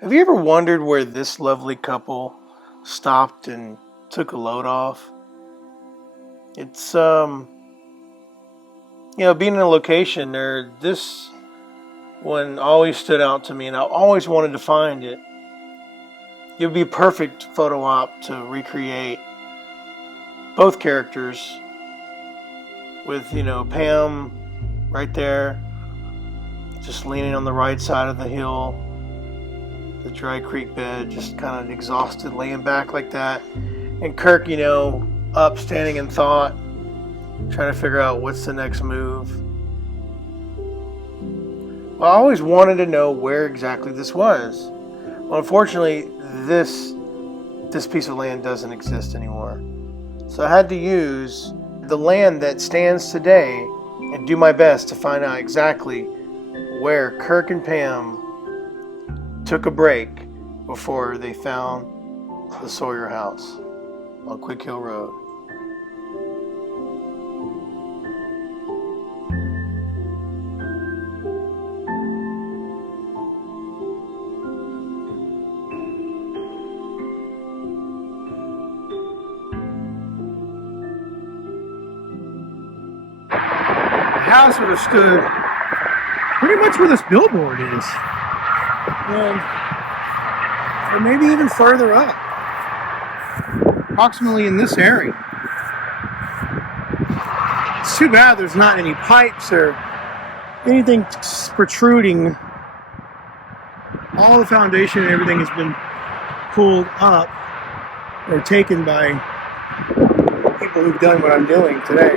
Have you ever wondered where this lovely couple stopped and took a load off? It's being in a location there, this one always stood out to me, and I always wanted to find it. It would be a perfect photo op to recreate both characters with, Pam right there, just leaning on the right side of the hill, the dry creek bed, just kind of exhausted, laying back like that. And Kirk, up, standing in thought, trying to figure out what's the next move. Well, I always wanted to know where exactly this was. Well, unfortunately, this piece of land doesn't exist anymore. So I had to use the land that stands today and do my best to find out exactly where Kirk and Pam took a break before they found the Sawyer House on Quick Hill Road. The house would have stood pretty much where this billboard is, or maybe even further up, approximately in this area. It's too bad there's not any pipes or anything protruding. All the foundation and everything has been pulled up or taken by people who've done what I'm doing today.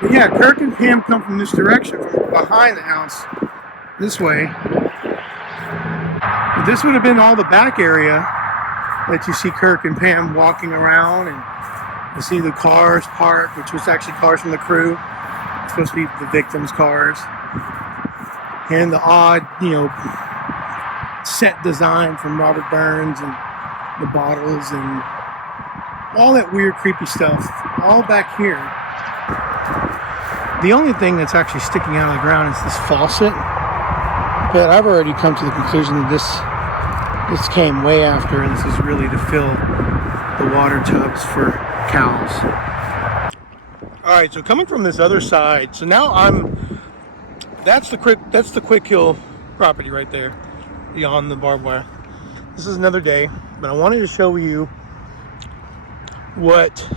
But yeah, Kirk and Pam come from this direction, from behind the house, this way. But this would have been all the back area that you see Kirk and Pam walking around, and you see the cars parked, which was actually cars from the crew. It's supposed to be the victims' cars. And the odd, set design from Robert Burns and the bottles and all that weird, creepy stuff, all back here. The only thing that's actually sticking out of the ground is this faucet, but I've already come to the conclusion that this came way after, and this is really to fill the water tubs for cows. All right, so coming from this other side, so now that's the Quick Hill property right there, beyond the barbed wire. This is another day, but I wanted to show you what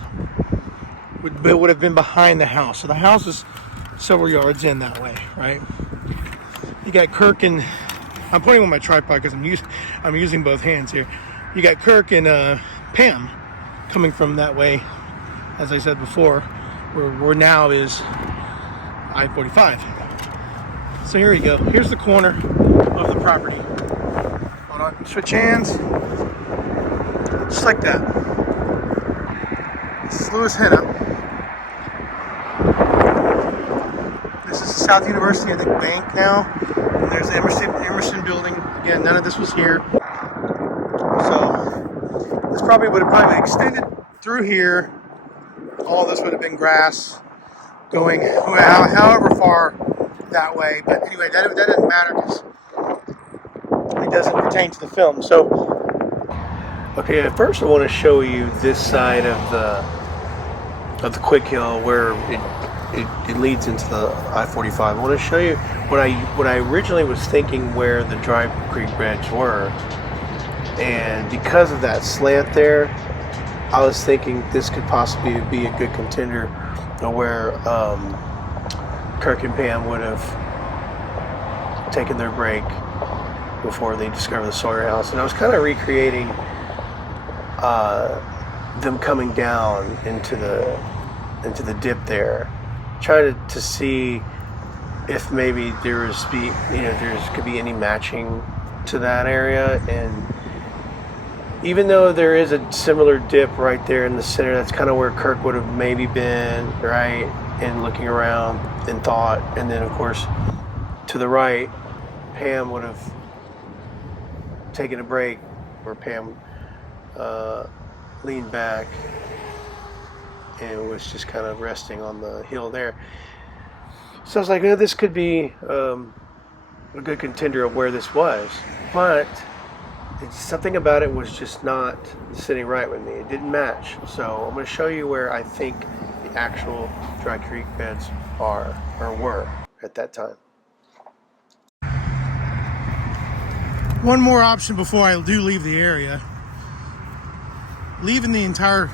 would have been behind the house. So the house is several yards in that way, right? You got Kirk and I'm pointing with my tripod because I'm using both hands here. You got Kirk and Pam coming from that way, as I said before, where now is I-45. So here we go. Here's the corner of the property. Hold on, switch hands. Just like that. This is Lewis Henna. This is the South University, I think, bank now. And there's the Emerson building. Again, none of this was here. So this probably would have extended through here. All this would have been grass going however far that way. But anyway, that doesn't matter because it doesn't pertain to the film. So, okay, at first I want to show you this side of the Quick Hill where it leads into the I-45. I want to show you what I originally was thinking where the dry creek beds were, and because of that slant there, I was thinking this could possibly be a good contender where Kirk and Pam would have taken their break before they discovered the Sawyer House, and I was kind of recreating them coming down into the dip there, trying to see if maybe there could be any matching to that area. And even though there is a similar dip right there in the center, that's kind of where Kirk would have maybe been, right? And looking around in thought, and then of course to the right, Pam would have taken a break, where Pam leaned back and was just kind of resting on the hill there. So I was like, oh, this could be a good contender of where this was, but something about it was just not sitting right with me. It didn't match. So I'm going to show you where I think the actual dry creek beds are or were at that time. One more option before I do leave the area. Leaving the entire,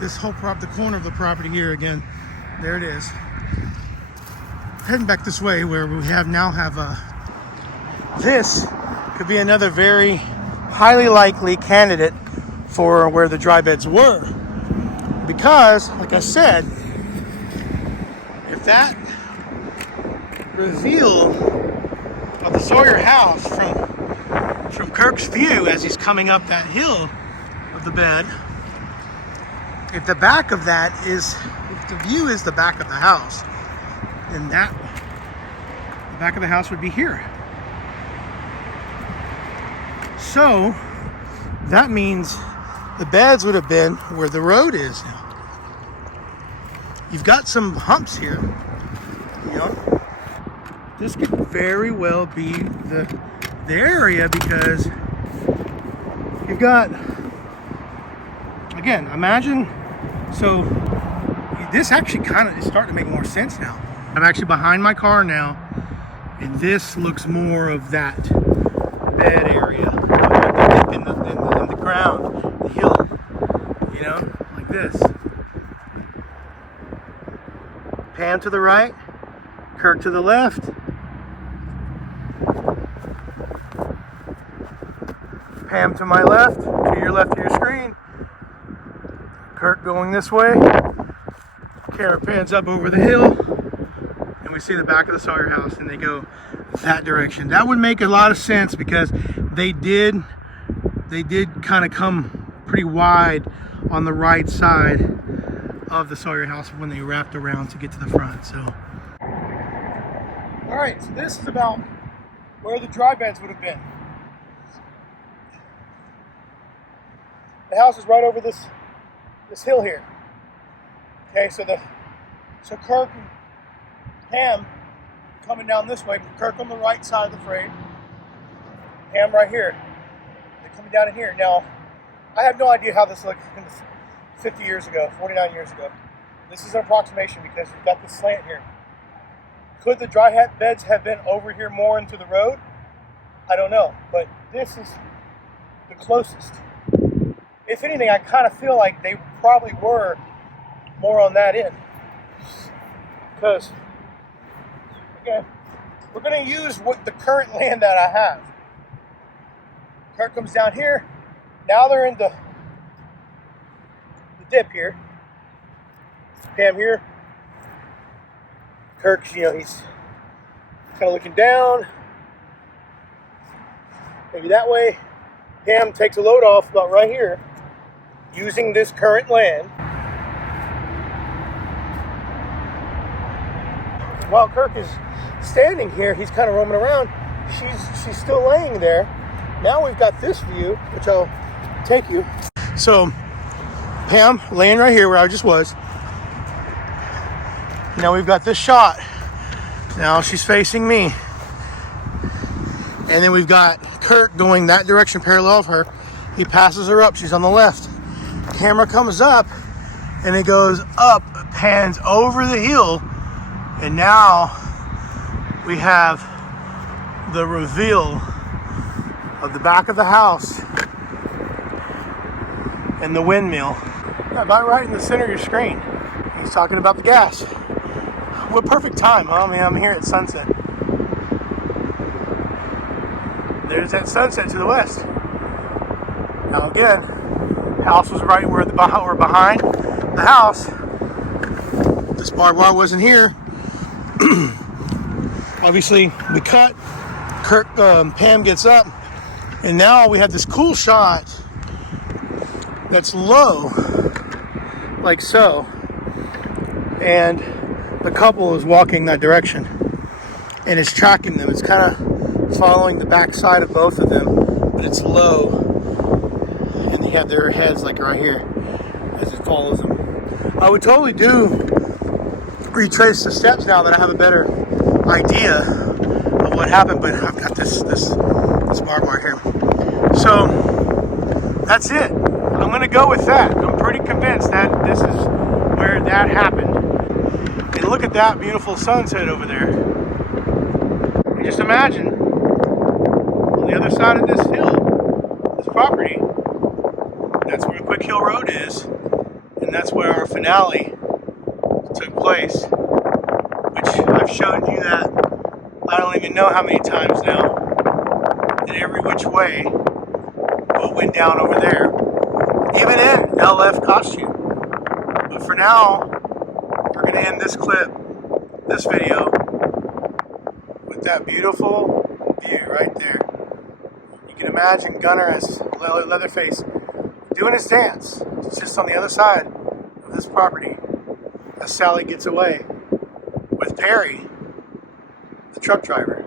this whole the corner of the property here again. There it is. Heading back this way where we now have this could be another very highly likely candidate for where the dry beds were. Because, like I said, if that reveal of the Sawyer house from Kirk's view as he's coming up that hill of the bed, if the back of that is, if the view is the back of the house, then the back of the house would be here. So that means the beds would have been where the road is now. You've got some humps here, you know. This could very well be the area because you've got, again, imagine, so this actually kind of is starting to make more sense now. I'm actually behind my car now, and this looks more of that bed area, in the ground, the hill, you know, like this. Pam to the right, Kirk to the left. Pam to my left, to your left of your screen. Kirk going this way. Camera pans up over the hill, and we see the back of the Sawyer house, and they go that direction. That would make a lot of sense because they did kind of come pretty wide on the right side of the Sawyer house when they wrapped around to get to the front. So, all right, so this is about where the dry beds would have been. The house is right over this hill here. Okay, so Kirk and Pam coming down this way. Kirk on the right side of the frame. Pam right here. They're coming down in here. Now, I have no idea how this looked 50 years ago, 49 years ago. This is an approximation because we've got this slant here. Could the dry beds have been over here more into the road? I don't know, but this is the closest. If anything, I kind of feel like they probably were more on that end. Because, again, we're going to use the current land that I have. Kirk comes down here. Now they're in the dip here. Pam here. Kirk's, you know, he's kind of looking down. Maybe that way. Pam takes a load off about right here, using this current land. While Kirk is standing here, he's kind of roaming around. She's still laying there. Now we've got this view, which I'll take you. So Pam laying right here where I just was. Now we've got this shot. Now she's facing me. And then we've got Kirk going that direction parallel of her. He passes her up. She's on the left. Camera comes up and it goes up, pans over the hill. And now we have the reveal of the back of the house and the windmill. About right in the center of your screen. He's talking about the gas. What perfect time, huh? I mean, I'm here at sunset. There's that sunset to the west. Now again, house was right where we're behind the house. This barbed wire wasn't here. Obviously, we cut. Pam gets up, and now we have this cool shot that's low, like so, and the couple is walking that direction, and it's tracking them. It's kind of following the back side of both of them, but it's low, and they have their heads like right here as it follows them. I would totally retrace the steps now that I have a better idea of what happened, but I've got this barbed wire here. So that's it. I'm gonna go with that. I'm pretty convinced that this is where that happened. And look at that beautiful sunset over there. And just imagine on the other side of this hill, this property, that's where Quick Hill Road is, and that's where our finale took place, which I've showed you that I don't even know how many times now, in every which way what went down over there, even in LF costume. But for now, we're going to end this clip, this video, with that beautiful view right there. You can imagine Gunner as Leatherface doing his dance. It's just on the other side of this property as Sally gets away with Perry, the truck driver.